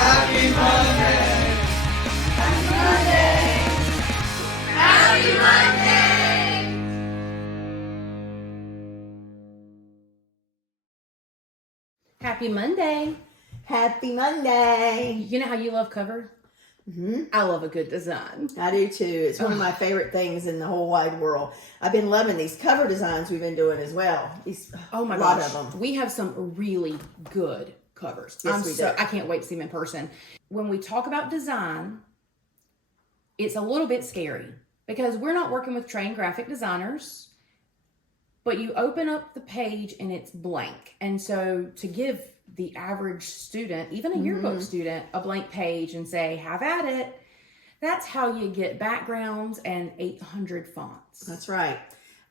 Happy Monday! Happy Monday! Happy Monday! Happy Monday. Happy Monday. You know how you love cover? Mm-hmm. I love a good design. I do too. It's one of my favorite things in the whole wide world. I've been loving these cover designs we've been doing as well. Oh my gosh. A lot of them. We have some really good covers. Yes, we do. I can't wait to see them in person. When we talk about design, it's a little bit scary because we're not working with trained graphic designers, but you open up the page and it's blank. And so to give the average student, even a yearbook student, a blank page and say, have at it, that's how you get backgrounds and 800 fonts. That's right.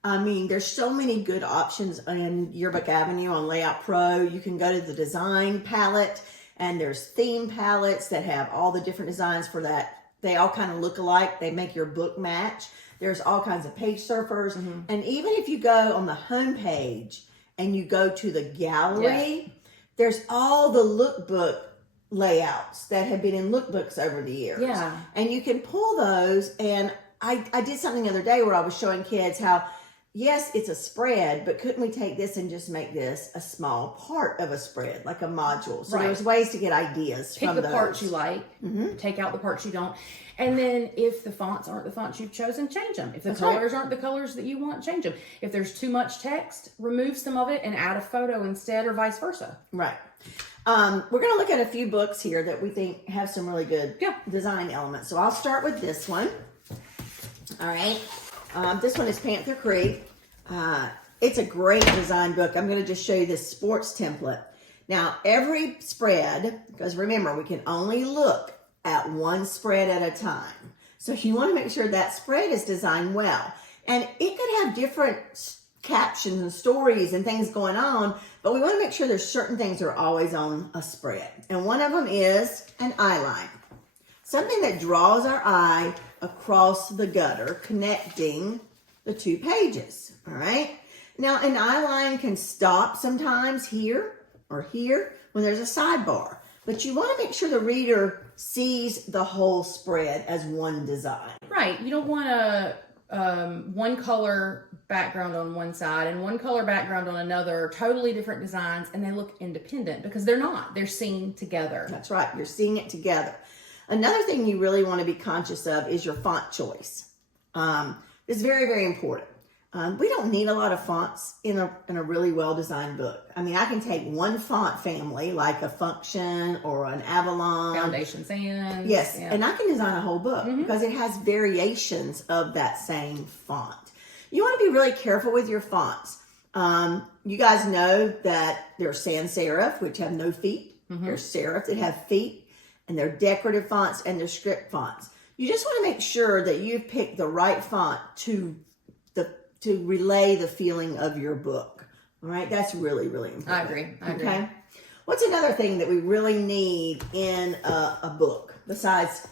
I mean, there's so many good options in Yearbook Avenue on Layout Pro. You can go to the design palette, and there's theme palettes that have all the different designs for that. They all kind of look alike. They make your book match. There's all kinds of page surfers. And even if you go on the home page and you go to the gallery, there's all the lookbook layouts that have been in lookbooks over the years. Yeah. And you can pull those. And I did something the other day where I was showing kids how, yes, it's a spread, but couldn't we take this and just make this a small part of a spread, like a module? So there's ways to get ideas from those. Pick the parts you like, take out the parts you don't. And then if the fonts aren't the fonts you've chosen, change them. If the colors aren't the colors that you want, change them. If there's too much text, remove some of it and add a photo instead, or vice versa. Right. We're going to look at a few books here that we think have some really good design elements. So I'll start with this one. All right. This one is Panther Creek. It's a great design book. I'm going to just show you this sports template. Now, every spread, because remember, we can only look at one spread at a time. So you want to make sure that spread is designed well. And it could have different captions and stories and things going on, but we want to make sure there's certain things that are always on a spread. And one of them is an eyeline. Something that draws our eye across the gutter, connecting the two pages, all right? Now, an eyeline can stop sometimes here or here when there's a sidebar, but you want to make sure the reader sees the whole spread as one design. Right. You don't want a one color background on one side and one color background on another, totally different designs, and they look independent because they're not. They're seen together. That's right. You're seeing it together. Another thing you really want to be conscious of is your font choice. It's very, very important. We don't need a lot of fonts in a really well-designed book. I mean, I can take one font family, like a Function or an Avalon. Foundation Sans. Yes, and I can design a whole book because it has variations of that same font. You want to be really careful with your fonts. You guys know that there's sans serif, which have no feet. There's serif that have feet, and they're decorative fonts and they're script fonts. You just want to make sure that you've picked the right font to relay the feeling of your book. All right, that's really, really important. I agree. Okay. What's another thing that we really need in a book besides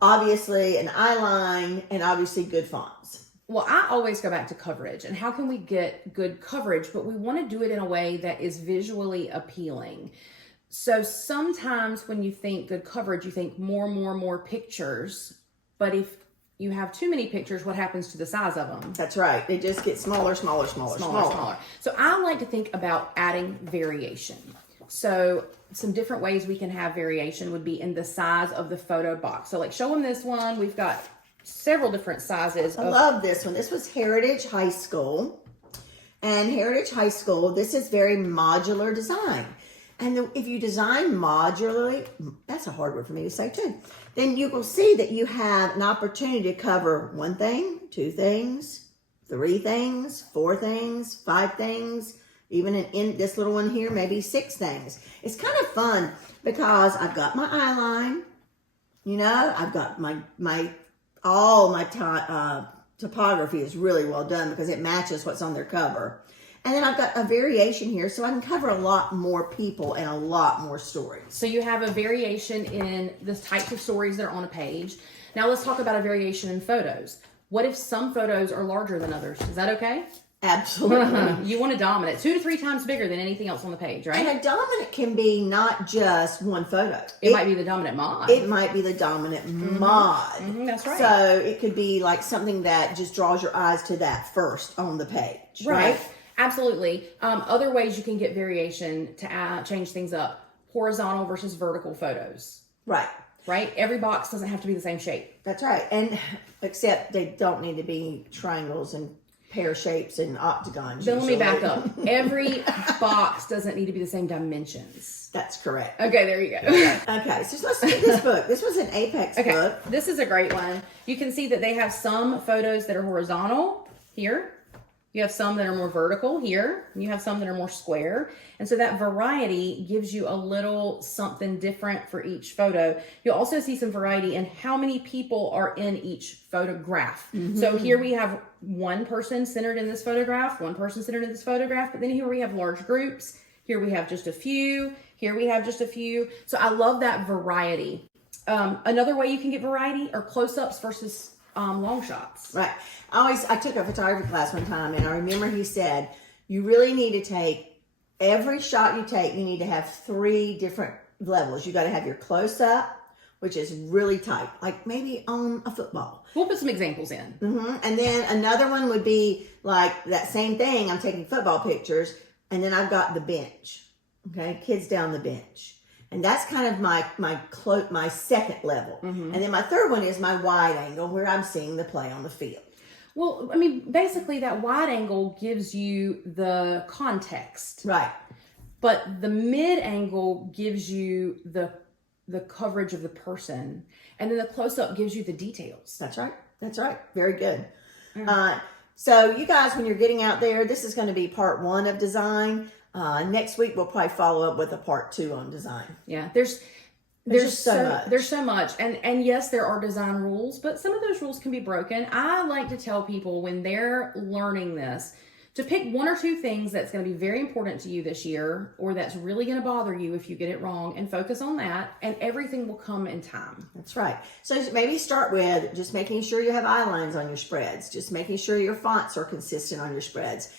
obviously an eyeline and obviously good fonts? Well, I always go back to coverage and how can we get good coverage, but we want to do it in a way that is visually appealing. So sometimes when you think good coverage, you think more pictures, but if you have too many pictures, what happens to the size of them? That's right. They just get smaller. So I like to think about adding variation. So some different ways we can have variation would be in the size of the photo box. So like show them this one. We've got several different sizes. I love this one. This was Heritage High School. And Heritage High School, this is very modular design. And if you design modularly, that's a hard word for me to say too, then you will see that you have an opportunity to cover one thing, two things, three things, four things, five things, even in this little one here, maybe six things. It's kind of fun because I've got my eyeline, I've got all my topography is really well done because it matches what's on their cover. And then I've got a variation here so I can cover a lot more people and a lot more stories. So you have a variation in the types of stories that are on a page. Now let's talk about a variation in photos. What if some photos are larger than others? Is that okay? Absolutely. You want a dominant, 2 to 3 times bigger than anything else on the page, right? And a dominant can be not just one photo. It might be the dominant mod. It might be the dominant mod. That's right. So it could be like something that just draws your eyes to that first on the page, right? Absolutely. Other ways you can get variation to change things up: horizontal versus vertical photos. Right. Every box doesn't have to be the same shape. That's right. And except they don't need to be triangles and pear shapes and octagons. Then let me back up. Every box doesn't need to be the same dimensions. That's correct. Okay, there you go. Okay, so let's look at this book. This was an Apex book. This is a great one. You can see that they have some photos that are horizontal here. You have some that are more vertical here. And you have some that are more square. And so that variety gives you a little something different for each photo. You'll also see some variety in how many people are in each photograph. So here we have one person centered in this photograph, one person centered in this photograph, but then here we have large groups. Here we have just a few. Here we have just a few. So I love that variety. Another way you can get variety are close-ups versus long shots. Right. I took a photography class one time, and I remember he said, you really need to take, every shot you take, you need to have 3 different levels. You got to have your close-up, which is really tight, like maybe on a football. We'll put some examples in. And then another one would be like that same thing. I'm taking football pictures, and then I've got the bench. Okay, kids down the bench. And that's kind of my second level. And then my third one is my wide angle, where I'm seeing the play on the field. Well, I mean, basically that wide angle gives you the context. Right. But the mid angle gives you the coverage of the person. And then the close-up gives you the details. That's right. That's right. Very good. So you guys, when you're getting out there, this is going to be part 1 of design. Next week, we'll probably follow up with a part 2 on design. Yeah, there's just so much. There's so much. And yes, there are design rules, but some of those rules can be broken. I like to tell people when they're learning this to pick 1 or 2 things that's going to be very important to you this year, or that's really going to bother you if you get it wrong, and focus on that, and everything will come in time. That's right. So maybe start with just making sure you have eyelines on your spreads, just making sure your fonts are consistent on your spreads,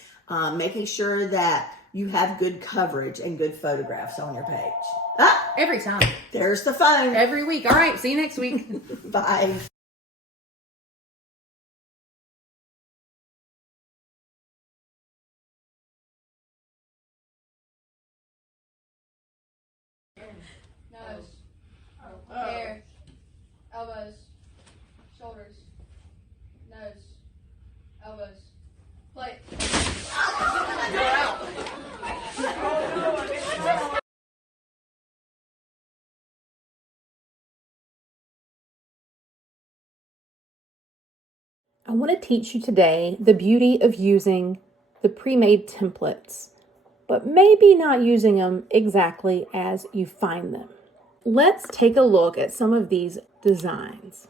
making sure that you have good coverage and good photographs on your page. Every time. There's the phone. Every week. All right. See you next week. Bye. Nose, hair, elbows, shoulders, nose, elbows, plate. I want to teach you today the beauty of using the pre-made templates, but maybe not using them exactly as you find them. Let's take a look at some of these designs.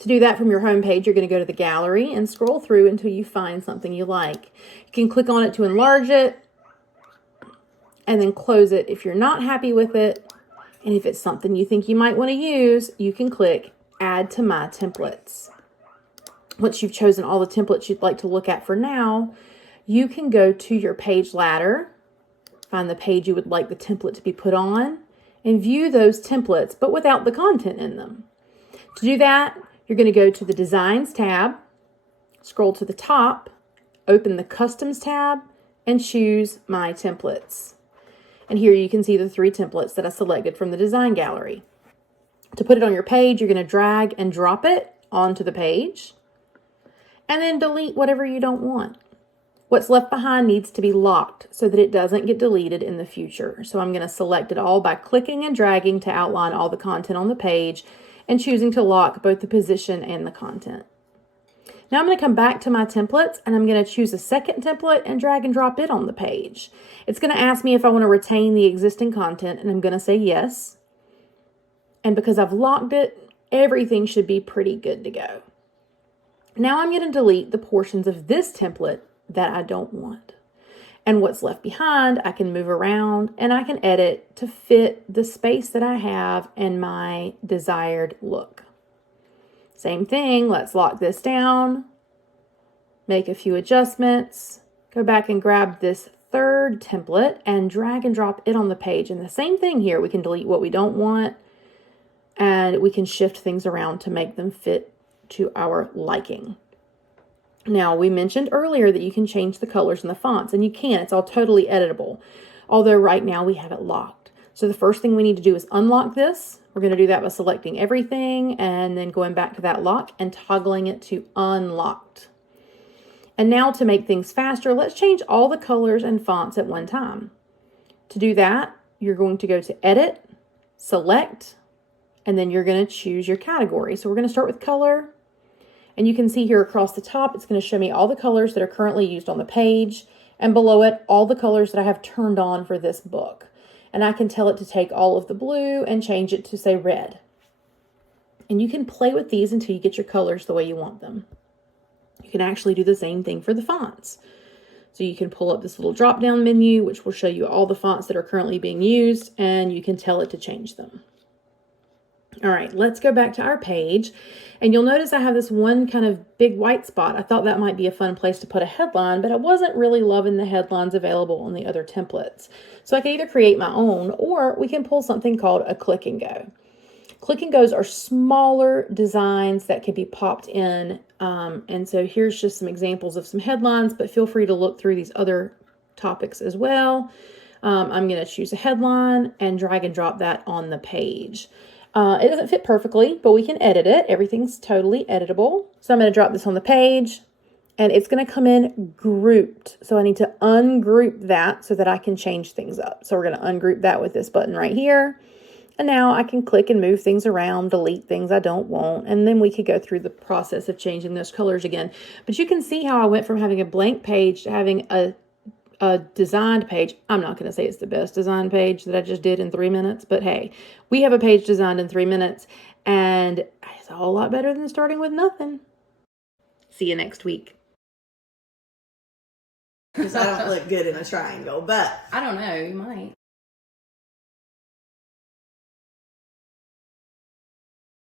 To do that from your home page, you're going to go to the gallery and scroll through until you find something you like. You can click on it to enlarge it and then close it if you're not happy with it. And if it's something you think you might want to use, you can click Add to My Templates. Once you've chosen all the templates you'd like to look at for now, you can go to your page ladder, find the page you would like the template to be put on, and view those templates, but without the content in them. To do that, you're going to go to the Designs tab, scroll to the top, open the Customs tab, and choose My Templates. And here you can see the 3 templates that I selected from the design gallery. To put it on your page, you're going to drag and drop it onto the page, and then delete whatever you don't want. What's left behind needs to be locked so that it doesn't get deleted in the future. So I'm going to select it all by clicking and dragging to outline all the content on the page and choosing to lock both the position and the content. Now I'm going to come back to my templates and I'm going to choose a second template and drag and drop it on the page. It's going to ask me if I want to retain the existing content, and I'm going to say yes. And because I've locked it, everything should be pretty good to go. Now I'm going to delete the portions of this template that I don't want. And what's left behind, I can move around and I can edit to fit the space that I have and my desired look. Same thing, let's lock this down, make a few adjustments, go back and grab this third template and drag and drop it on the page. And the same thing here, we can delete what we don't want and we can shift things around to make them fit to our liking. Now, we mentioned earlier that you can change the colors and the fonts, and you can. It's all totally editable, although right now we have it locked. So the first thing we need to do is unlock this. We're going to do that by selecting everything and then going back to that lock and toggling it to unlocked. And now to make things faster, let's change all the colors and fonts at one time. To do that, you're going to go to Edit, Select, and then you're going to choose your category. So we're going to start with color. And you can see here across the top, it's going to show me all the colors that are currently used on the page. And below it, all the colors that I have turned on for this book. And I can tell it to take all of the blue and change it to, say, red. And you can play with these until you get your colors the way you want them. You can actually do the same thing for the fonts. So you can pull up this little drop-down menu, which will show you all the fonts that are currently being used, and you can tell it to change them. All right, let's go back to our page. And you'll notice I have this one kind of big white spot. I thought that might be a fun place to put a headline, but I wasn't really loving the headlines available on the other templates. So I can either create my own, or we can pull something called a click and go. Click and goes are smaller designs that can be popped in. And so here's just some examples of some headlines, but feel free to look through these other topics as well. I'm going to choose a headline and drag and drop that on the page. It doesn't fit perfectly, but we can edit it. Everything's totally editable. So I'm going to drop this on the page and it's going to come in grouped. So I need to ungroup that so that I can change things up. So we're going to ungroup that with this button right here. And now I can click and move things around, delete things I don't want. And then we could go through the process of changing those colors again. But you can see how I went from having a blank page to having a designed page. I'm not going to say it's the best design page that I just did in 3 minutes, but hey, we have a page designed in 3 minutes and it's a whole lot better than starting with nothing. See you next week. Because I don't look good in a triangle, but I don't know, you might.